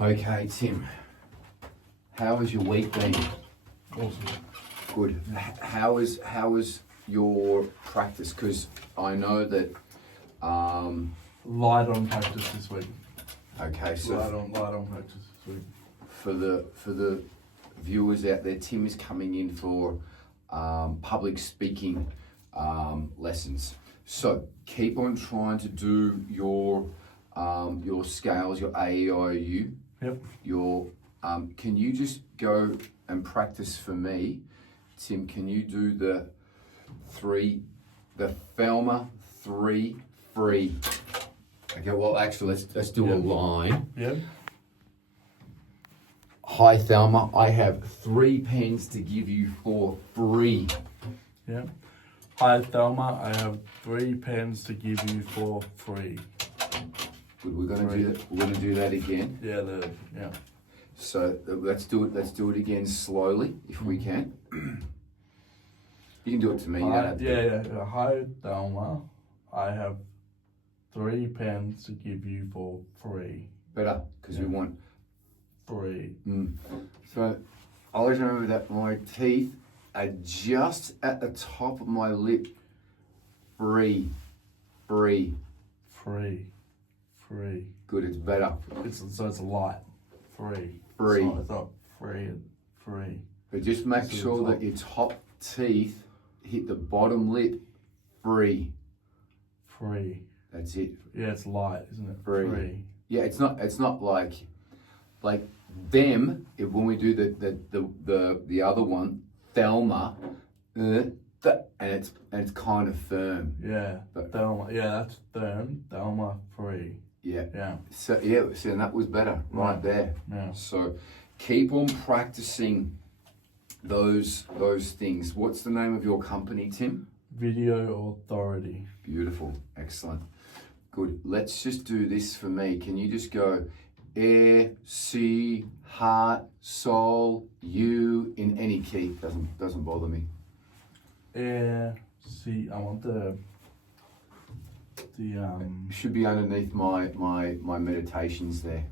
Okay, Tim. How has your week been? Awesome. Good. How is your practice? Because I know that. Light on practice this week. Okay, so Light on practice this week. for the viewers out there, Tim is coming in for public speaking lessons. So keep on trying to do your scales, your A, E, I, O, U. Yep. Can you just go and practice for me, Tim? Can you do the Thelma 3 free? Okay. Well, actually, let's do a line. Yep. Hi Thelma, I have 3 pens to give you for free. Yep. Hi Thelma, I have 3 pens to give you for free. Good. We're gonna do that. We're gonna do that again. Yeah. So let's do it. Let's do it again slowly, if we can. You can do it to me. You don't have to. Yeah. Hi Thelma, I have 3 pens to give you for free. Better, because we want Free. So I always remember that my teeth are just at the top of my lip. Free. Free. Good, it's better. So it's light. Free. Free. So it's not free. But just make sure that your top teeth hit the bottom lip. Free. That's it. Yeah, it's light, isn't it? Free. Yeah, it's not like them. When we do the other one, Thelma, and it's kind of firm. Yeah. But Thelma. Yeah, that's firm. Thelma free. Yeah. So and that was better right there. Yeah. So keep on practicing those things. What's the name of your company, Tim? Video Authority. Beautiful. Excellent. Good. Let's just do this for me. Can you just go air, C, heart, soul, U in any key? Doesn't bother me. Air, C. I want the It should be underneath my meditations there.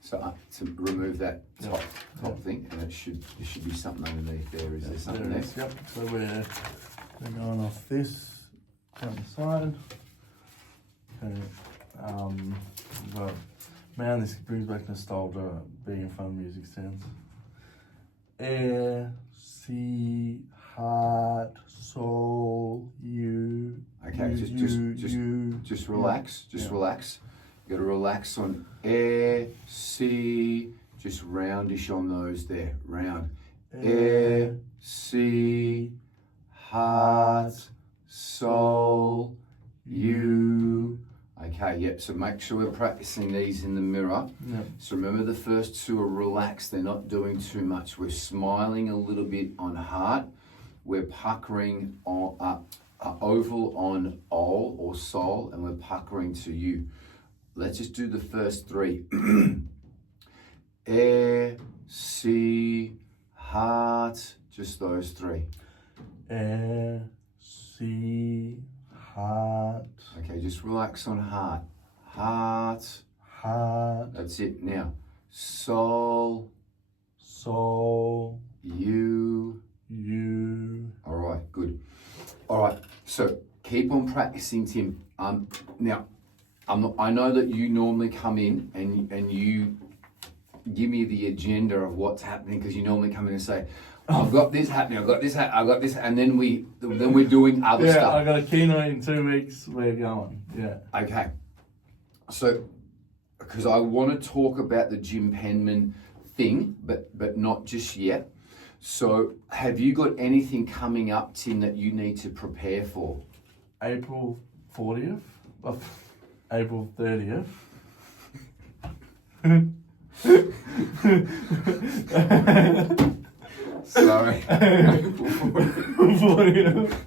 So to remove that top thing, and there should be something underneath there. Is there something there? Yep. So we're going off this down the side. Okay. But man, this brings back nostalgia being in fun music stands. Air, C, heart, soul, U. Okay, just relax. Just relax. You got to relax on air, C. Just roundish on those there. Round. Air, C, heart, soul, U. Okay, yep, so make sure we're practicing these in the mirror. Yep. So remember the first 2 are relaxed, they're not doing too much. We're smiling a little bit on heart. We're puckering on oval on ol or soul, and we're puckering to U. Let's just do the first 3. Air, C, heart, just those 3. Air, C, heart. Okay, just relax on heart. Heart. That's it. Now, soul. U. All right, good. All right, so keep on practicing, Tim. Now, I know that you normally come in and you give me the agenda of what's happening, because you normally come in and say, I've got this happening, I've got this, and then we're doing other stuff. I got a keynote in 2 weeks. We're going. Yeah. Okay. So, because I want to talk about the Jim Penman thing, but not just yet. So, have you got anything coming up, Tim, that you need to prepare for? April 40th. April 30th. Sorry.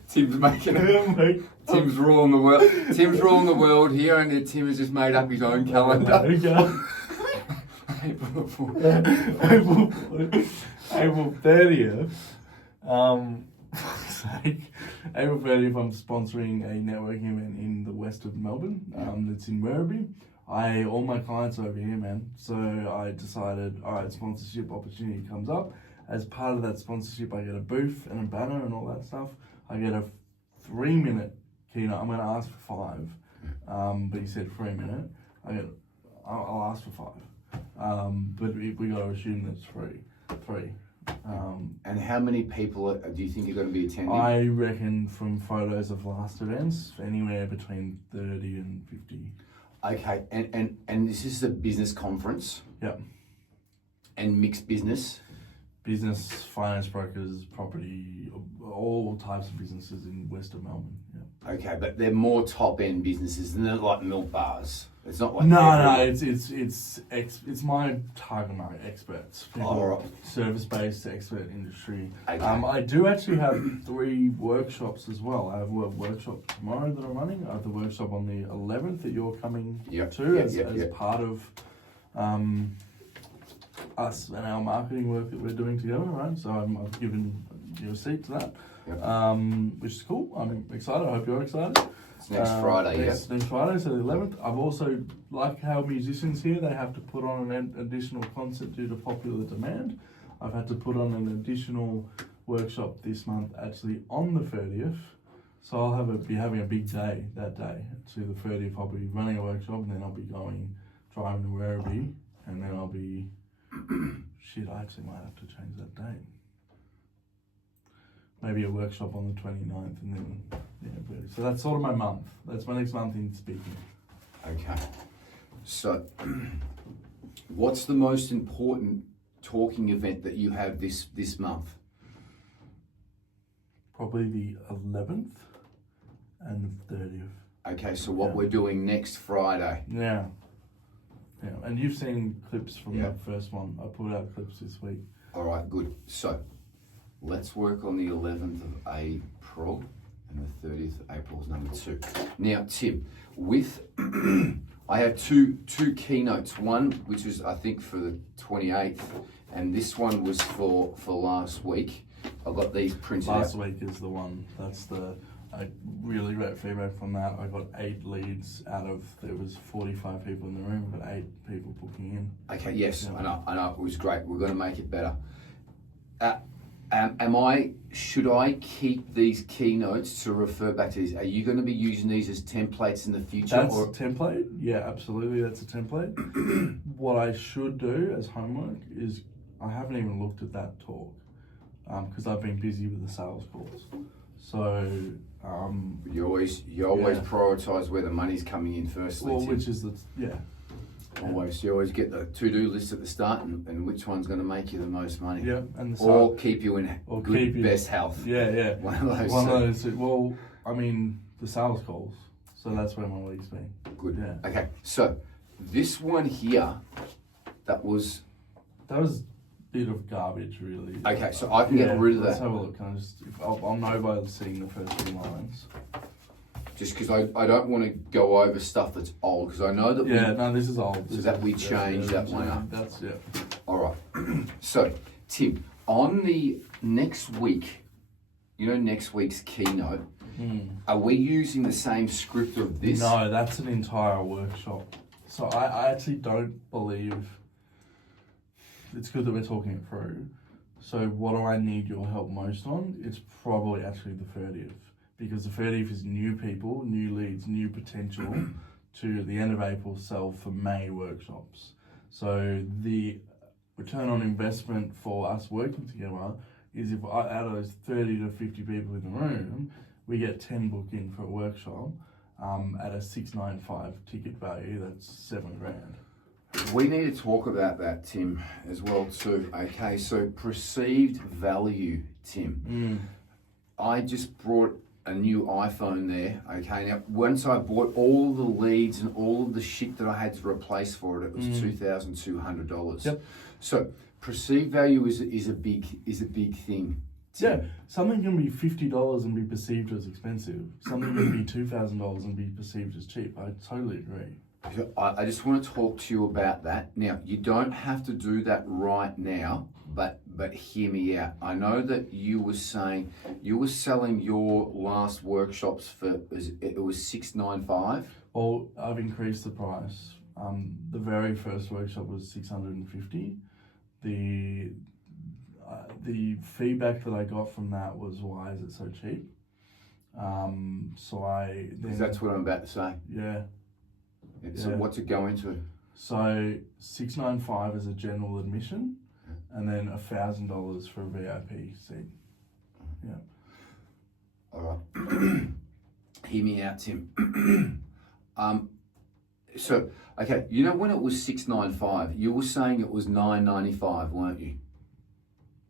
Tim's making it. Tim's ruling the world. Tim's ruling the world here, and Tim has just made up his own calendar. April 30th. April 30th, I'm sponsoring a networking event in the west of Melbourne. That's in Werribee. all my clients are over here, man. So I decided, all right, sponsorship opportunity comes up. As part of that sponsorship, I get a booth and a banner and all that stuff. I get a 3-minute keynote. I'm going to ask for 5, but he said 3-minute. I'll ask for 5, but we got to assume that's 3. And how many people do you think are going to be attending? I reckon from photos of last events, anywhere between 30 and 50. Okay, and this is a business conference? Yep. And mixed business? Business, finance brokers, property, all types of businesses in Western Melbourne. Yep. Okay, but they're more top-end businesses, and they're like milk bars. It's not like no. It's my target market, experts. People, right. Service-based, expert industry. Okay. I do actually have 3 workshops as well. I have a workshop tomorrow that I'm running. I have the workshop on the 11th that you're coming to as part of us and our marketing work that we're doing together, right? So I've given you a seat to that, which is cool. I'm excited. I hope you're excited. It's next Friday, next Friday, so the 11th. I've also, like how musicians here, they have to put on an additional concert due to popular demand. I've had to put on an additional workshop this month, actually on the 30th. So I'll be having a big day that day. To the 30th, I'll be running a workshop, and then I'll be driving to Werribee, and then I'll be, I actually might have to change that date. Maybe a workshop on the 29th, and then, so that's sort of my month. That's my next month in speaking. Okay. So, what's the most important talking event that you have this month? Probably the 11th and the 30th. Okay, so what we're doing next Friday. Yeah, and you've seen clips from the first one. I put out clips this week. All right, good. So, let's work on the 11th of April, and the 30th of April is number 2. Now, Tim, I have two keynotes. One, which was I think for the 28th, and this one was for last week. I've got these printed out. Last week is the one. I really got feedback from that. I got 8 leads out of, there was 45 people in the room, but 8 people booking in. Okay, yes, I know, it was great. We're going to make it better. Should I keep these keynotes to refer back to these? Are you going to be using these as templates in the future? That's a template. Yeah, absolutely. That's a template. What I should do as homework is, I haven't even looked at that talk because I've been busy with the sales calls. So you always prioritise where the money's coming in firstly. Well, which is Always, you always get the to-do list at the start and which one's going to make you the most money. Yeah, and or keep you in best health. Yeah. One of those. Well, I mean, the sales calls. So that's where my week's been. Good. Yeah. Okay, so this one here, that was a bit of garbage, really. Okay, so I can get rid of that. Let's have a look. I'll know by seeing the first 2 lines. Just because I don't want to go over stuff that's old, because I know that this is old. So that we change that one up. That's All right. So, Tim, on the next week, next week's keynote, are we using the same script of this? No, that's an entire workshop. So I actually don't believe, it's good that we're talking it through. So what do I need your help most on? It's probably actually the 30th. Because the 30th is new people, new leads, new potential to the end of April sell for May workshops. So the return on investment for us working together is if out of those 30 to 50 people in the room, we get 10 booked in for a workshop at a $695 ticket value, that's $7,000. We need to talk about that, Tim, as well too. Okay, so perceived value, Tim. I just brought a new iPhone there, okay? Now, once I bought all the leads and all of the shit that I had to replace for it, it was $2,200. Yep. So, perceived value is a big thing. Yeah, something can be $50 and be perceived as expensive. Something can be $2,000 and be perceived as cheap. I totally agree. I just want to talk to you about that. Now, you don't have to do that right now, but hear me out. I know that you were saying you were selling your last workshops for it was $695. Well, I've increased the price The very first workshop was $650. The feedback that I got from that was, why is it so cheap? So I then... Because that's what I'm about to say. Yeah. So what's it going to? So $695 is a general admission, and then $1,000 for a VIP seat. Yeah. All right. Hear me out, Tim. So, okay, you know when it was $695, you were saying it was $995, weren't you?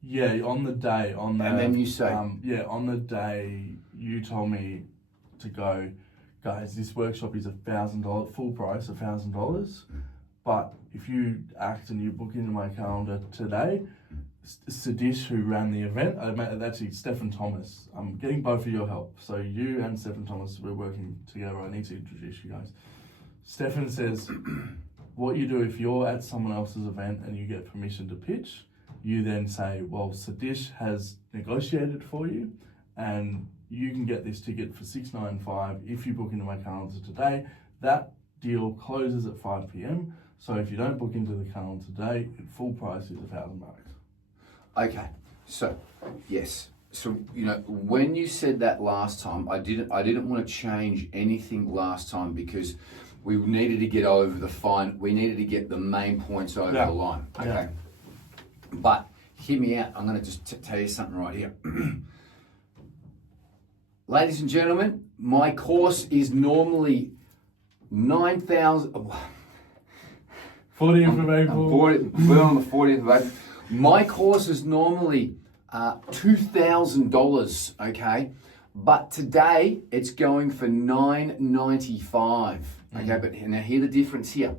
Yeah, on the day, and then you say, on the day you told me to go, guys, this workshop is $1,000, full price, $1,000. But if you act and you book into my calendar today, Sadish, who ran the event, actually Stephen Thomas, I'm getting both of your help. So you and Stephen Thomas, we're working together. I need to introduce you guys. Stephen says, what you do if you're at someone else's event and you get permission to pitch, you then say, well, Sadish has negotiated for you and you can get this ticket for $695 if you book into my calendar today. That deal closes at 5 p.m. So if you don't book into the calendar today, full price is $1,000. Okay, so yes. So, you know, when you said that last time, I didn't want to change anything last time because we needed to get over we needed to get the main points over the line. Okay. Yeah. But hear me out. I'm going to just tell you something right here. Ladies and gentlemen, my course is normally 9,000. 14th of April. We're on the 14th of April. My course is normally $2,000, okay? But today it's going for $995, okay? But now hear the difference here.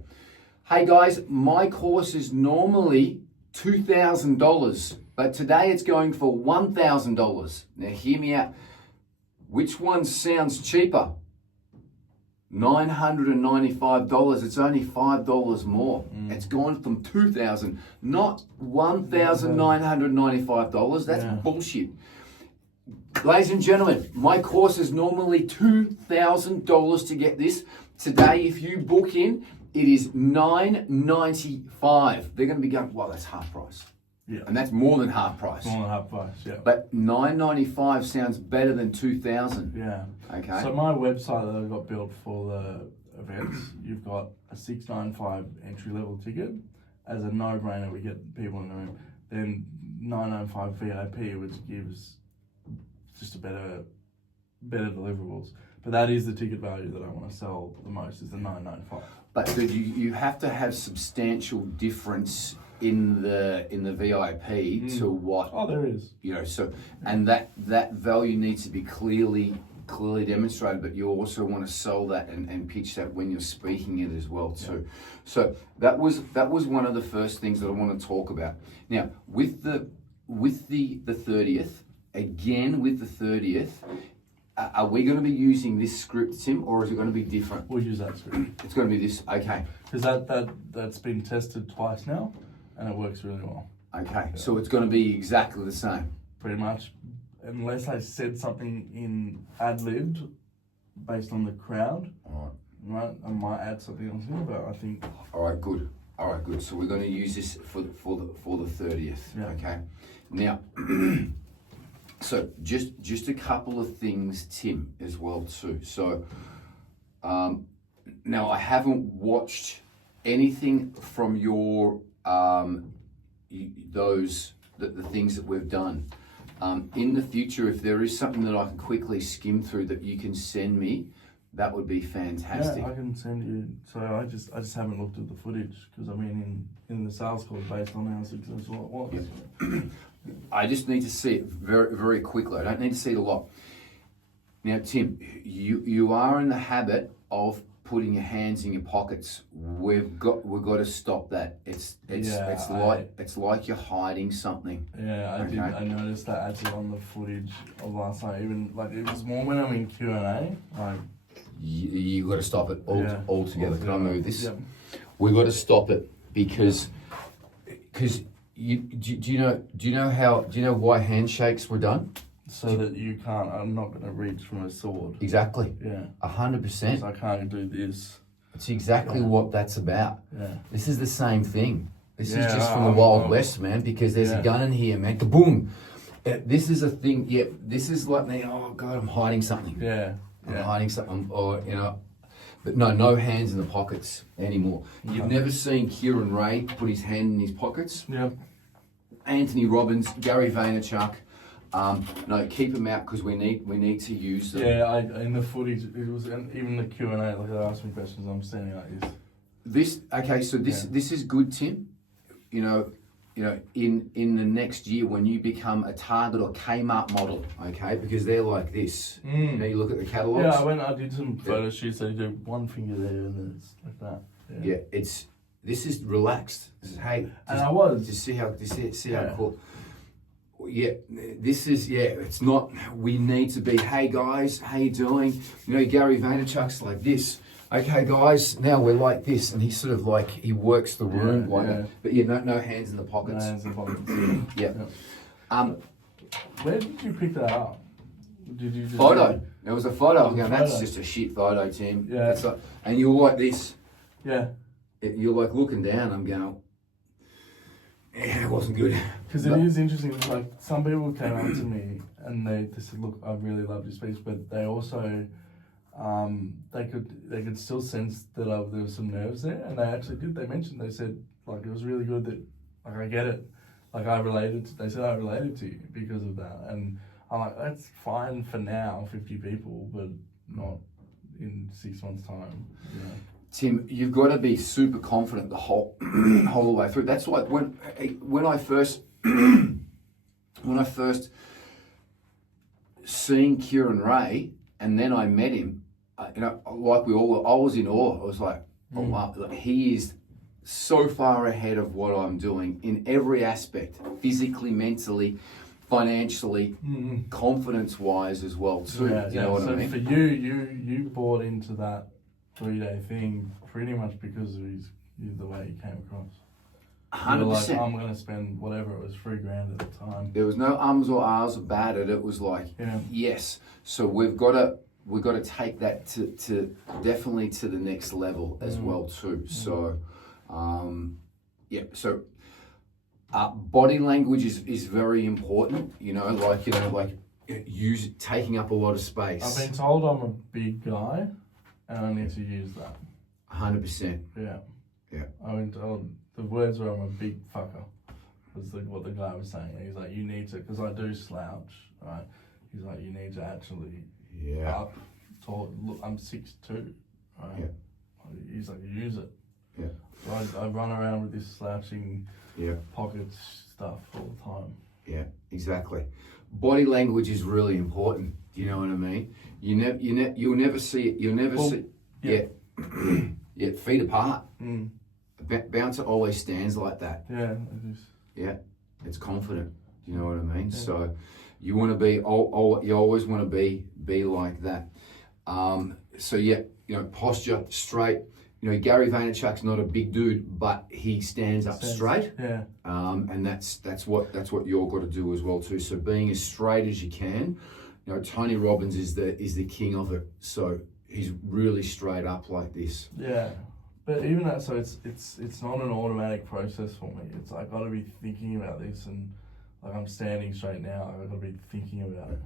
Hey guys, my course is normally $2,000, but today it's going for $1,000. Now hear me out. Which one sounds cheaper? $995. It's only $5 more. It's gone from $2,000, not $1,995. That's bullshit. Ladies and gentlemen, my course is normally $2,000 to get this. Today, if you book in, it is $995. They're going to be going, well, that's half price. Yeah. And that's more than half price. More than half price, yeah. But $995 sounds better than $2,000. Yeah. Okay. So my website that I've got built for the events, you've got a $695 entry level ticket as a no-brainer. We get people in the room. Then $995 VIP, which gives just a better deliverables. But that is the ticket value that I want to sell the most, is the $995. But dude, you have to have substantial difference in the VIP to what. Oh, there is. You know, so and that value needs to be clearly demonstrated. But you also want to sell that and pitch that when you're speaking it as well too. Yeah. So that was one of the first things that I want to talk about. Now with the 30th, again with the 30th. Are we going to be using this script, Tim, or is it going to be different? We'll use that script. It's going to be this, okay. Because that's been tested twice now, and it works really well. Okay, yeah. So it's going to be exactly the same? Pretty much, unless I said something in ad-libbed based on the crowd. All right. I might add something else in, but I think... All right, good. So we're going to use this for the 30th, yeah. Okay? Now... So just a couple of things, Tim, as well too. So now I haven't watched anything from your the things that we've done. In the future, if there is something that I can quickly skim through that you can send me, that would be fantastic. Yeah, I can send you. So I just haven't looked at the footage because I mean in the sales call based on how successful it was. Yeah. I just need to see it very, very quickly. I don't need to see it a lot. Now, Tim, you are in the habit of putting your hands in your pockets. We've got to stop that. It's like you're hiding something. Yeah, I did. I noticed that actually on the footage of last night. Even like it was more when I'm in Q&A. Like you got to stop it altogether. Can I move this? Yep. We got to stop it because. Do you know why handshakes were done? So that you can't. I'm not going to reach from a sword. Exactly. Yeah. 100%. I can't do this. It's exactly what that's about. Yeah. This is the same thing. This is Yeah, just from the Wild West, man, because there's a gun in here, man. Kaboom! This is a thing, this is like me, oh God, I'm hiding something. Yeah. I'm hiding something, or, you know, but no hands in the pockets anymore. You've never seen Kieran Ray put his hand in his pockets. Yeah. Anthony Robbins, Gary Vaynerchuk, no, keep them out because we need to use them. Yeah, in the footage, it was, and even the Q&A, like they asked me questions, I'm standing like this. This is good, Tim. You know, in the next year when you become a Target or Kmart model, okay, because they're like this. You know, you look at the catalogs. Yeah, I did some photo shoots. So you do one finger there and then it's like that. Yeah, this is relaxed. This is, hey, and I was just see how cool. Yeah, this is it's not. We need to be. Hey guys, how you doing? You know, Gary Vaynerchuk's like this. Okay, guys, now we're like this, and he sort of like he works the room like that. But no hands in the pockets. No hands in the pockets. Where did you pick that up? Did you just photo? It was a photo. I'm going, that's just a shit photo, Tim. Yeah. It's like, and you're like this. Yeah. You're like looking down. I'm going, it wasn't good. Because it is interesting. Like some people came up to me and they said, "Look, I really loved your speech," but they also. They could still sense that there was some nerves there, and they actually did. They mentioned, they said, like, it was really good that, like, I get it. Like, they said I related to you because of that. And I'm like, that's fine for now, 50 people, but not in 6 months' time. You know? Tim, you've got to be super confident the whole way through. That's why when I first seen Kieran Ray, and then I met him, you know, like we all were, I was in awe. I was like, oh wow, he is so far ahead of what I'm doing in every aspect, physically, mentally, financially, confidence-wise as well too. You know what I mean? So for you bought into that 3-day thing pretty much because of the way he came across. 100%. Like, I'm going to spend whatever, it was $3,000 at the time. There was no ums or ahs about it. It was like, yes. So we've got to take that to definitely to the next level as well too. So, So body language is very important. You know, like taking up a lot of space. I've been told I'm a big guy, and I need to use that. 100%. Yeah. Yeah. I've been told the words were I'm a big fucker. Was what the guy was saying. He's like, you need to, because I do slouch, right? He's like, you need to actually up tall. Look, I'm 6'2", right? Yeah. He's like, use it. Yeah. So I run around with this slouching pockets stuff all the time. Yeah, exactly. Body language is really important. You know what I mean? You'll never see it. You'll never see. Yeah. Feet apart. Bouncer always stands like that. Yeah, it is. Yeah, it's confident. You know what I mean? Yeah. So you want to be. You always want to be like that. Posture straight. You know, Gary Vaynerchuk's not a big dude, but he stands up straight. Yeah. And that's what you've got to do as well too. So being as straight as you can. You know, Tony Robbins is the king of it. So he's really straight up like this. Yeah. But even that, so it's not an automatic process for me. It's like, I got to be thinking about this, and like I'm standing straight now, I got to be thinking about it.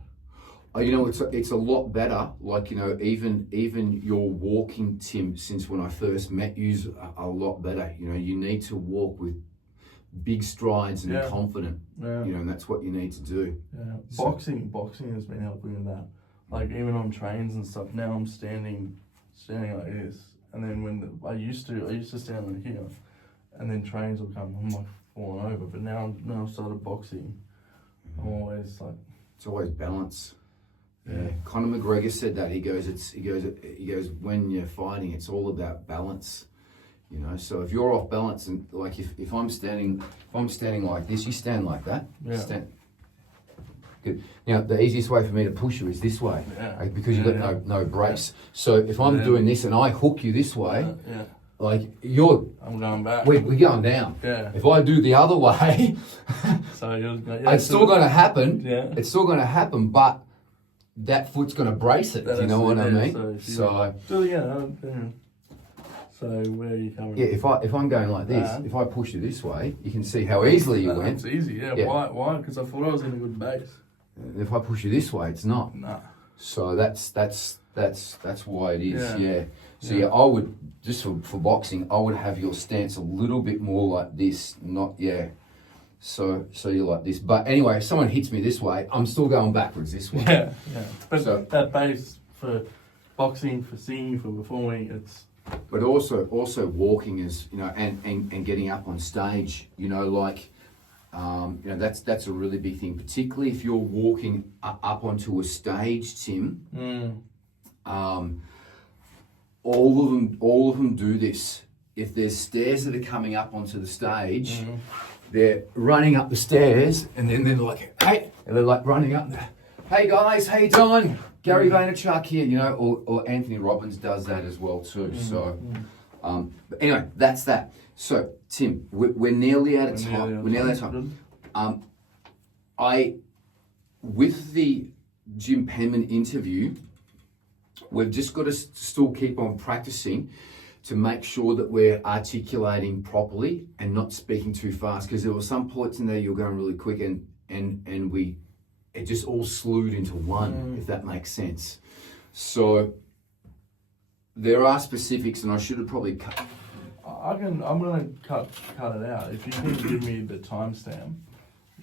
You know, it's a lot better. Like, you know, even your walking, Tim, since when I first met you's a lot better. You know, you need to walk with big strides and confident. Yeah. You know, and that's what you need to do. Yeah. Boxing has been helping with that. Like even on trains and stuff. Now I'm standing like this. And then I used to stand like here, and then trains will come, I'm like falling over. But now I've started boxing. I'm always like, it's always balance. Yeah. Conor McGregor said that. He goes, when you're fighting, it's all about balance. You know, so if you're off balance, and like if I'm standing like this, you stand like that. Yeah. Stand. Good. Now the easiest way for me to push you is this way, because you've got no brace. Yeah. So if I'm doing this and I hook you this way, like I'm going back. We're going down. Yeah. If I do the other way, so it's still going to happen. Yeah. It's still going to happen, but that foot's going to brace it. Do you know what I mean? So So where are you coming? Yeah, if I'm going like this, if I push you this way, you can see how easily you went. It's easy, yeah. Why? Because I thought I was in a good base. And if I push you this way, it's not. Nah. So that's why it is. Yeah. So I would just for boxing, I would have your stance a little bit more like this, not So you're like this. But anyway, if someone hits me this way, I'm still going backwards this way. Yeah. But that base for boxing, for singing, for performing, it's. But also walking is, and getting up on stage, that's a really big thing, particularly if you're walking up onto a stage, Tim. All of them do this. If there's stairs that are coming up onto the stage, they're running up the stairs, and then they're like, hey, and they're like running up there. Hey guys, how you doing? Gary Vaynerchuk here, or Anthony Robbins does that as well too. But anyway, that's that. So Tim, we're nearly out of time. We're nearly out of time. With the Jim Penman interview, we've just got to still keep on practicing to make sure that we're articulating properly and not speaking too fast, because there were some points in there you're going really quick and it just all slewed into one, if that makes sense. So there are specifics, and I should have probably cut. I'm going to cut it out. If you can give me the timestamp,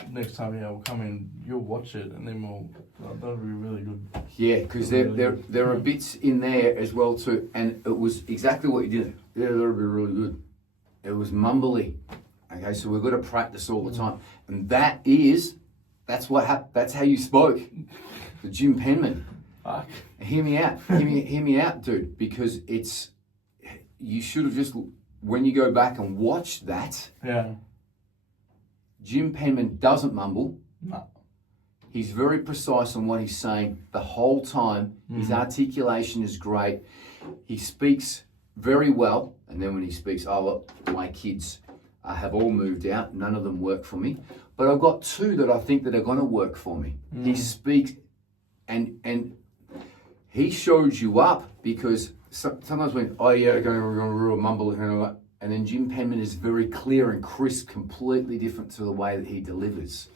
next time we'll come in, you'll watch it, and then that'll be really good. Yeah, because there are bits in there as well too, and it was exactly what you did. Yeah, that'll be really good. It was mumbly. Okay, so we've got to practice all the time, and that's how you spoke, the Jim Penman. Fuck. Hear me out. Hear me out, dude, because you should have just, when you go back and watch that. Yeah. Jim Penman doesn't mumble. No. He's very precise on what he's saying the whole time. His articulation is great. He speaks very well. And then when he speaks, look, my kids have all moved out. None of them work for me. But I've got two that I think that are going to work for me. He speaks and he shows you up, because sometimes when, going to real mumble, and then Jim Penman is very clear and crisp, completely different to the way that he delivers.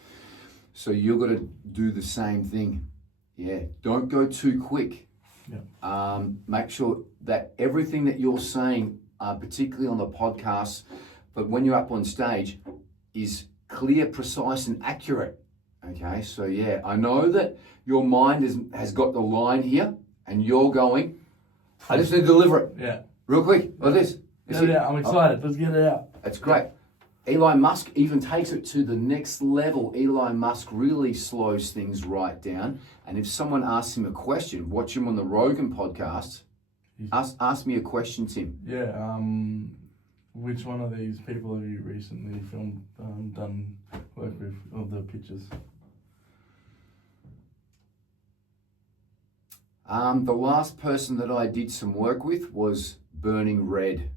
So you've got to do the same thing. Yeah, don't go too quick. Yeah. Make sure that everything that you're saying, particularly on the podcast, but when you're up on stage, is clear, precise, and accurate. Okay, so yeah, I know that your mind has got the line here, and you're going, I just need to deliver it. Yeah. Real quick, like this. Get it out. I'm excited. Let's get it out. That's great. Elon Musk even takes it to the next level. Elon Musk really slows things right down. And if someone asks him a question, watch him on the Rogan podcast. Ask me a question, Tim. Yeah. Which one of these people have you recently done work with, of the pictures? The last person that I did some work with was Burning Red.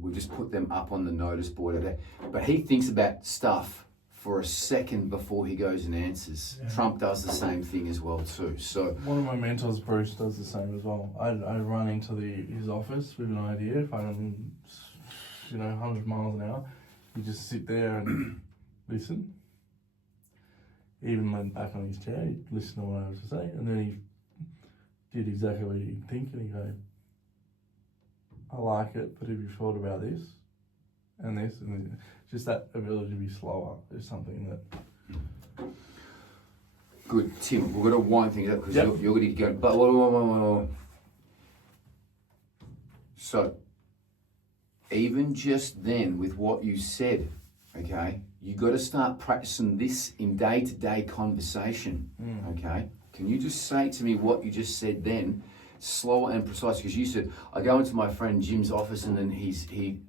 We just put them up on the notice board there. But he thinks about stuff for a second before he goes and answers. Yeah. Trump does the same thing as well too. So one of my mentors, Bruce, does the same as well. I run into his office with an idea. If I'm 100 miles an hour, you just sit there and listen. He even leaned back on his chair, he'd listen to what I was to say, and then he did exactly what you'd think, and he'd go, I like it, but have you thought about this and this? And just that ability to be slower is something that... Good. Tim, we're going to wind things up because you're going to go... But whoa. So, even just then, with what you said, okay, you got to start practicing this in day-to-day conversation, okay? Can you just say to me what you just said then, slower and precise? Because you said, I go into my friend Jim's office and then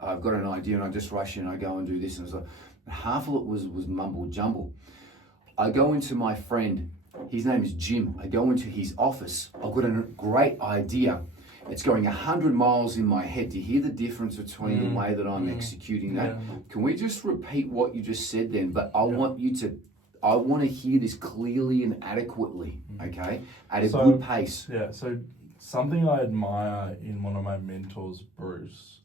I've got an idea and I just rush in and I go and do this. And it was like, half of it was mumble jumble. I go into my friend, his name is Jim. I go into his office. I've got a great idea. It's going 100 miles in my head. Do you hear the difference between the way that I'm executing that? Yeah. Can we just repeat what you just said then? But I want to hear this clearly and adequately, okay? At a good pace. Yeah, so something I admire in one of my mentors, Bruce,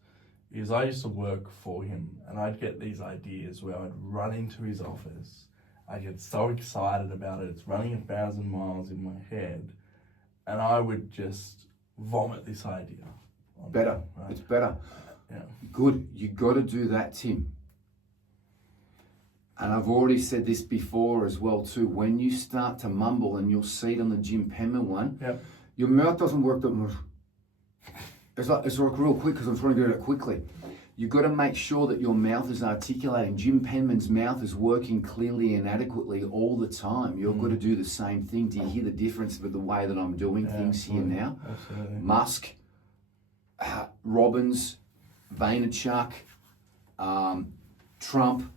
is I used to work for him, and I'd get these ideas where I'd run into his office. I get so excited about it. It's running 1,000 miles in my head, and I would just vomit this idea. Better. Right? It's better. Yeah. Good. You got to do that, Tim. And I've already said this before as well too. When you start to mumble, and you'll see it on the Jim Penman one, Yep. your mouth doesn't work that much. It's like real quick because I'm trying to do it quickly. You've got to make sure that your mouth is articulating. Jim Penman's mouth is working clearly and adequately all the time. You've got to do the same thing. Do you hear the difference with the way that I'm doing things here now? Absolutely. Musk, Robbins, Vaynerchuk, Trump.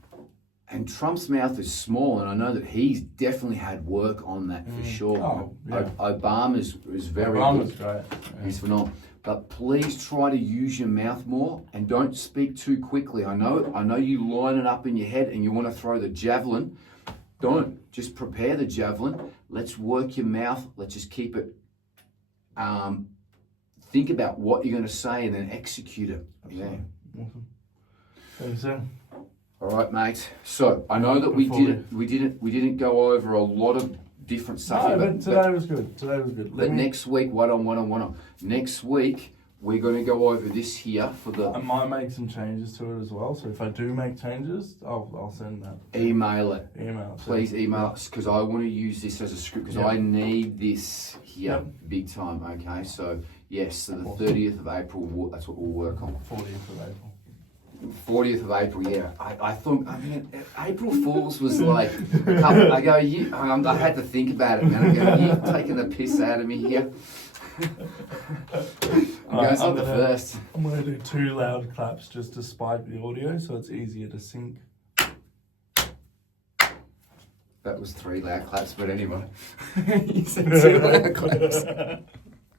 And Trump's mouth is small, and I know that he's definitely had work on that for sure. Oh, yeah. Obama's is very Obama's good. great. He's phenomenal. But please try to use your mouth more, and don't speak too quickly. I know you line it up in your head and you want to throw the javelin. Don't. Just prepare the javelin. Let's work your mouth. Let's just keep it. Think about what you're going to say and then execute it. Absolutely. Yeah. Awesome. Thanks, sir. All right, mate. So I know that we didn't go over a lot of different stuff. No, but today was good. Today was good. But next week, one on. Next week, we're going to go over this here for the. I might make some changes to it as well. So if I do make changes, I'll send that. Email it. Email. Please email us because I want to use this as a script because I need this here big time. Okay, so yes, so the 30th of April. That's what we'll work on. 40th of April. 40th of April, yeah. I thought, April Fool's was like a couple, I had to think about it, man. I go, you're taking the piss out of me here. It's not the first. I'm going to do 2 loud claps just to spike the audio so it's easier to sync. That was 3 loud claps, but anyway. You said 2 loud claps.